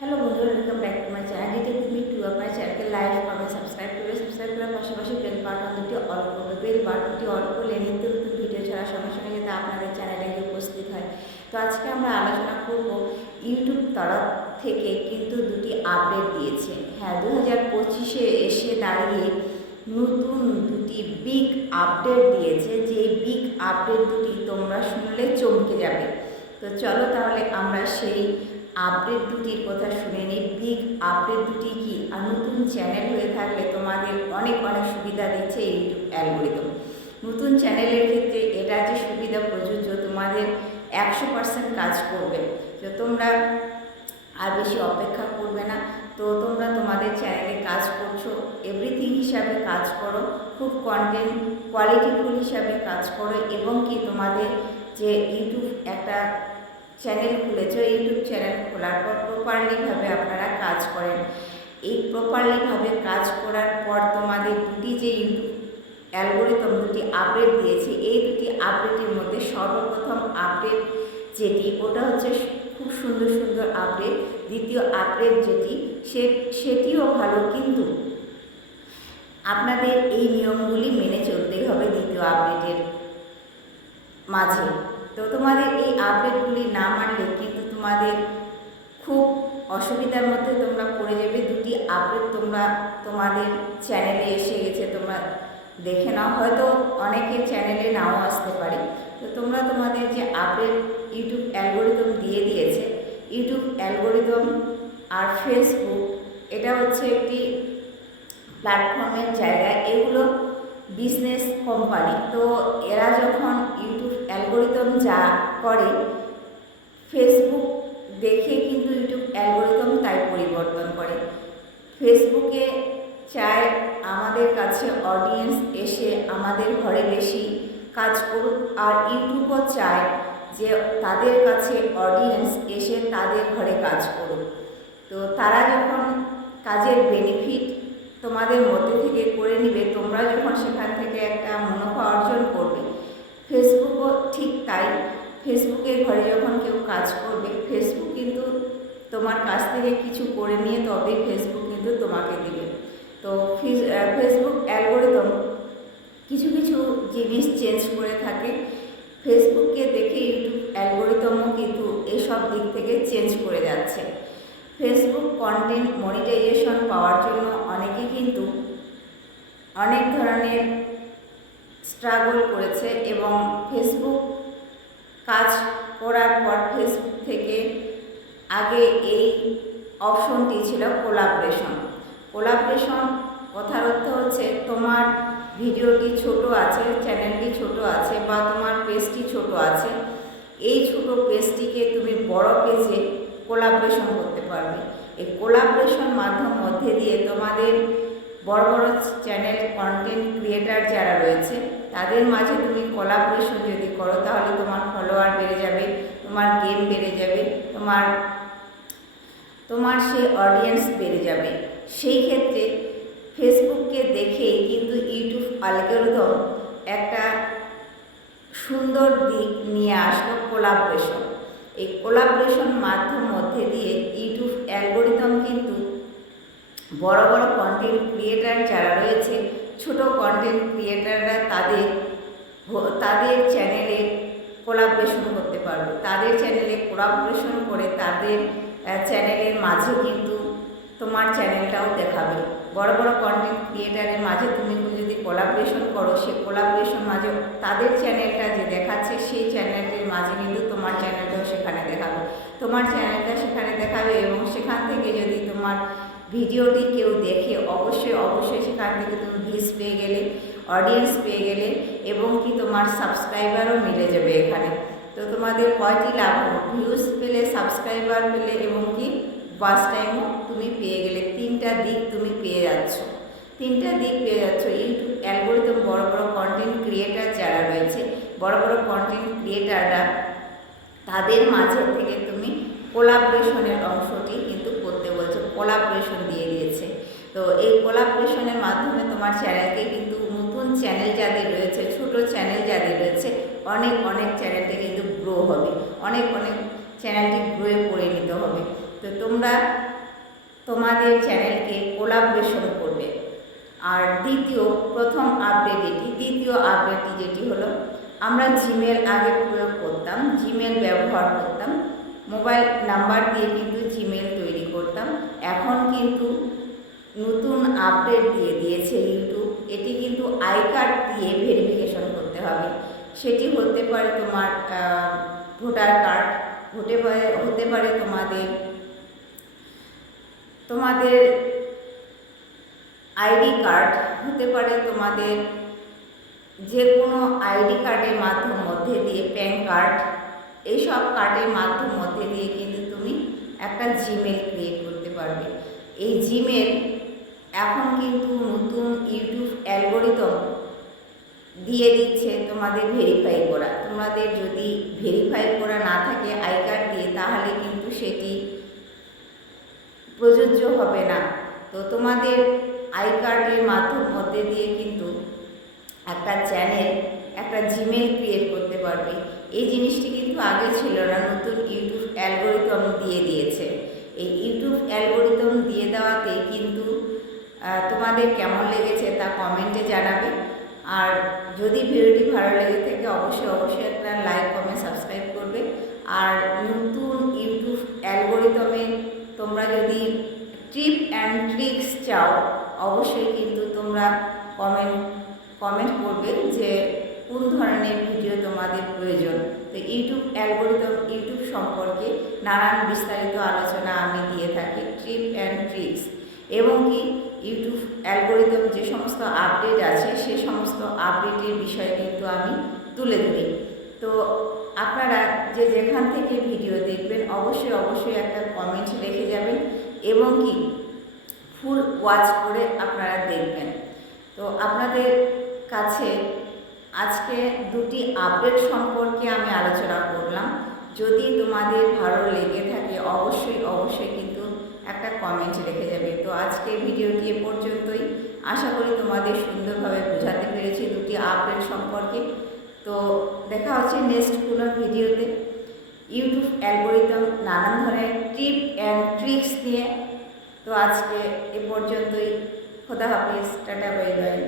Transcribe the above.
Hello বন্ধুরা, welcome back to my channel detail with two. আপনার চ্যানেলকে লাইক কমেন্ট সাবস্ক্রাইব করার পাশাপাশি বেল বাটনটি অল করবে। বেল বাটনটি অল করলে নিত্য নতুন ভিডিও ছাড়ার সঙ্গে সঙ্গে যাতে আপনাদের চ্যানেলে গিয়ে উপস্থিত হয়। তো আজকে আমরা আলোচনা করব ইউটিউব তরফ থেকে কিন্তু দুটি আপডেট দিয়েছে। হ্যাঁ, 2025-এ এসে দাঁড়িয়ে নতুন দুটি বিগ আপডেট দিয়েছে। যে বিগ আপডেট দুটি তোমরা শুনলে চমকে যাবে। তো চলো তাহলে আমরা সেই আপডেট দুটির কথা শুনে নিই। বিগ আপডেট দুটি কি, আর নতুন চ্যানেল হয়ে থাকলে তোমাদের অনেক অনেক সুবিধা দিচ্ছে ইউটিউব অ্যালগরিদম। নতুন চ্যানেলের ক্ষেত্রে এটা যে সুবিধা প্রযোজ্য, তোমাদের 100% কাজ করবে। তো তোমরা আর বেশি অপেক্ষা করবে না। তো তোমরা তোমাদের চ্যানেলে কাজ করছো, এভরিথিং হিসাবে কাজ করো, খুব কন্টেন্ট কোয়ালিটিফুল হিসাবে কাজ করো, এবং কি তোমাদের যে ইউটিউব একটা চ্যানেল খুলেছো, ইউটিউব চ্যানেল খোলার পর প্রপারলিভাবে আপনারা কাজ করেন। এই প্রপারলিভাবে কাজ করার পর তোমাদের দুটি যে ইউটিউব অ্যালগরিদম দুটি আপডেট দিয়েছে, এই দুটি আপডেটের মধ্যে সর্বপ্রথম আপডেট যেটি, ওটা হচ্ছে খুব সুন্দর সুন্দর আপডেট। দ্বিতীয় আপডেট যেটি সেটিও ভালো, কিন্তু আপনাদের এই নিয়মগুলি মেনে চলতেই হবে দ্বিতীয় আপডেটের মাঝে। তো তোমাদের এই আপডেটগুলি না মানলে কিন্তু তোমাদের খুব অসুবিধার মধ্যে তোমরা পড়ে যাবে। দুটি আপডেট তোমরা তোমাদের চ্যানেলে এসে গেছে, তোমরা দেখে নাও, হয়তো অনেকের চ্যানেলে নাও আসতে পারে। তো তোমরা তোমাদের যে আপডেট ইউটিউব অ্যালগরিদম দিয়ে দিয়েছে, ইউটিউব অ্যালগরিদম আর ফেসবুক, এটা হচ্ছে একটি প্ল্যাটফর্মের জায়গা, এগুলো বিজনেস কোম্পানি। তো এরা যখন ইউটিউব অ্যালগরিদম যা করে, ফেসবুক দেখে কিন্তু ইউটিউব অ্যালগরিদম তাই পরিবর্তন করে। ফেসবুকে চায় আমাদের কাছে অডিয়েন্স এসে আমাদের ঘরে বেশি কাজ করুক, আর ইউটিউবও চায় যে তাদের কাছে অডিয়েন্স এসে তাদের ঘরে কাজ করুক। তো তারা যখন কাজের বেনিফিট তোমাদের মধ্যে থেকে করে নিবে, তোমরা যখন সেখান থেকে একটা মুনাফা অর্জন করবে, ফেসবুকও ঠিক তাই। ফেসবুকের ঘরে যখন কেউ কাজ করবে, ফেসবুক কিন্তু তোমার কাছ থেকে কিছু করে নিয়ে তবে ফেসবুক কিন্তু তোমাকে দেবে। তো ফেসবুক অ্যালগরিদম কিছু কিছু জিনিস চেঞ্জ করে থাকে। ফেসবুককে দেখে ইউটিউব অ্যালগরিদমও কিন্তু এসব দিক থেকে চেঞ্জ করে যাচ্ছে। ফেসবুক কন্টেন্ট মনিটাইজেশন পাওয়ার জন্য অনেকে কিন্তু অনেক ধরনের স্ট্রাগল করেছে, এবং ফেসবুক কাজ করার পর ফেসবুক থেকে আগে এই অপশনটি ছিল কোলাবরেশন। কোলাবরেশন কথার অর্থ হচ্ছে তোমার ভিডিওটি ছোট আছে, চ্যানেলটি ছোট আছে, বা তোমার পেজটি ছোট আছে, এই ছোট পেজটিকে তুমি বড় পেজে কোলাবরেশন করতে পারবে। এই কোলাবরেশন মাধ্যম মধ্যে দিয়ে তোমাদের বড় বড় চ্যানেল কন্টেন্ট ক্রিয়েটার যারা রয়েছে, তাদের মাঝে তুমি কোলাবরেশন যদি করো, তাহলে তোমার ফলোয়ার বেড়ে যাবে, তোমার গেম বেড়ে যাবে, তোমার সেই অডিয়েন্স বেড়ে যাবে। সেই ক্ষেত্রে ফেসবুককে দেখেই কিন্তু ইউটিউব অ্যালগরিদম একটা সুন্দর দিক নিয়ে আসলো, কোলাবরেশন। এই কোলাবরেশন মাধ্যম মধ্যে দিয়ে ইউটিউব অ্যালগরিদম কিন্তু বড় বড় কন্টেন্ট ক্রিয়েটার যারা রয়েছে, ছোট কন্টেন্ট ক্রিয়েটাররা তাদের চ্যানেলে কোলাবরেশন করতে পারবে। তাদের চ্যানেলে কোলাবরেশন করে তাদের চ্যানেলের মাঝে কিন্তু তোমার চ্যানেলটাও দেখাবে। বড় বড় কন্টেন্ট ক্রিয়েটারের মাঝে তুমি যদি কোলাবরেশন করো, সেই কোলাবরেশন মাঝে তাদের চ্যানেলটা যে দেখাচ্ছে, সেই চ্যানেলের মাঝে কিন্তু তোমার চ্যানেলটাও সেখানে দেখাবে, তোমার চ্যানেলটা সেখানে দেখাবে। এবং সেখান থেকে যদি তোমার ভিডিওটি কেউ দেখে, অবশ্যই সেখান থেকে তুমি ভিউজ পেয়ে গেলে, অডিয়েন্স পেয়ে গেলে, এবং কি তোমার সাবস্ক্রাইবারও মিলে যাবে এখানে। তো তোমাদের কয়টি লাভ হলো, ভিউজ পেলে, সাবস্ক্রাইবার পেলে, এবং কি ওয়াচ টাইমও তুমি পেয়ে গেলে। তিনটা দিক তুমি পেয়ে যাচ্ছ। ইউটিউব অ্যালগরিদম বড় বড় কন্টেন্ট ক্রিয়েটার যারা রয়েছে, বড় বড় কন্টেন্ট ক্রিয়েটাররা, তাদের মাঝে থেকে তুমি কোলাবরেশনের অংশটি কিন্তু করতে বলছে, কোলাবরেশন দিয়ে দিয়েছে। তো এই কোলাবরেশনের মাধ্যমে তোমার চ্যানেলকে কিন্তু নতুন চ্যানেল যাদের রয়েছে, ছোট চ্যানেল যাদের রয়েছে, অনেক চ্যানেলটি কিন্তু গ্রো হবে, অনেক চ্যানেলটি গ্রোয়ে করে নিতে হবে। তো তোমরা তোমাদের চ্যানেলকে কোলাবোরেশন করবে। আর প্রথম আপডেট এটি। দ্বিতীয় আপডেটটি যেটি হলো, আমরা জিমেল আগে প্রয়োগ করতাম, জিমেল ব্যবহার করতাম, মোবাইল নাম্বার দিয়ে কিন্তু জিমেল তৈরি করতাম। এখন কিন্তু নতুন আপডেট দিয়ে দিয়েছে ইউটিউব, এটি কিন্তু আই কার্ড দিয়ে ভেরিফিকেশন করতে হবে। সেটি হতে পারে তোমার ভোটার কার্ড, হতে পারে তোমাদের আইডি কার্ড, হতে পারে তোমাদের যে কোনো আইডি কার্ডের মধ্যে দিয়ে, প্যান কার্ড, এইসব কার্ডের মধ্যে দিয়ে কিন্তু তুমি একটা জিমেল ক্রিয়েট করতে পারবে। এই জিমেল এখন কিন্তু নতুন ইউটিউব অ্যালগোরিদম দিয়ে দিচ্ছে তোমাদের ভেরিফাই করা। তোমাদের যদি ভেরিফাই করা না থাকে আই কার্ড দিয়ে, তাহলে কিন্তু সেটি প্রযোজ্য হবে না। তো তোমাদের আই কার্ডের মধ্যে দিয়ে কিন্তু একটা চ্যানেল, একটা জিমেল ক্রিয়েট করতে পারবে। এই জিনিসটি কিন্তু আগে ছিল না, নতুন ইউটিউব অ্যালগোরিদম দিয়ে দিয়েছে। এই ইউটিউব অ্যালগোরিদম দিয়ে দেওয়াতে কিন্তু তোমাদের কেমন লেগেছে তা কমেন্টে জানাবে। আর যদি ভিডিওটি ভালো লেগে থাকে অবশ্যই একটা লাইক, কমেন্ট, সাবস্ক্রাইব করবে। আর নতুন ইউটিউব অ্যালগোরিদমে তোমরা যদি টিপ অ্যান্ড ট্রিক্স চাও, অবশ্যই কিন্তু তোমরা কমেন্ট করবে যে কোন ধরনের ভিডিও তোমাদের প্রয়োজন। তো ইউটিউব অ্যালগোরিদম, ইউটিউব সম্পর্কে নানান বিস্তারিত আলোচনা আমি দিয়ে থাকি, টিপ অ্যান্ড ট্রিক্স, এবং কি ইউটিউব অ্যালগোরিদম যে সমস্ত আপডেট আছে সে সমস্ত আপডেটের বিষয়ে কিন্তু আমি তুলে ধরি। তো আপনারা যে যেখান থেকে ভিডিও দেখবেন অবশ্যই একটা কমেন্ট রেখে যাবেন, এবং কি ফুল ওয়াচ করে আপনারা দেখবেন। তো আপনাদের কাছে আজকে দুটি আপডেট সম্পর্কে আমি আলোচনা করলাম। যদি তোমাদের ভালো লেগে থাকে অবশ্যই কিন্তু একটা কমেন্ট রেখে যাবে। তো আজকে ভিডিওটি এ পর্যন্তই। আশা করি তোমাদের সুন্দরভাবে বোঝাতে পেরেছি দুটি আপডেট সম্পর্কে। তো দেখা হচ্ছে নেক্সট কোনো ভিডিওতে ইউটিউব অ্যালগোরিদম, নানান ধরনের টিপ অ্যান্ড ট্রিক্স নিয়ে। তো আজকে এ পর্যন্তই। খোদা হাফেজ, টাটা, বাই বাই।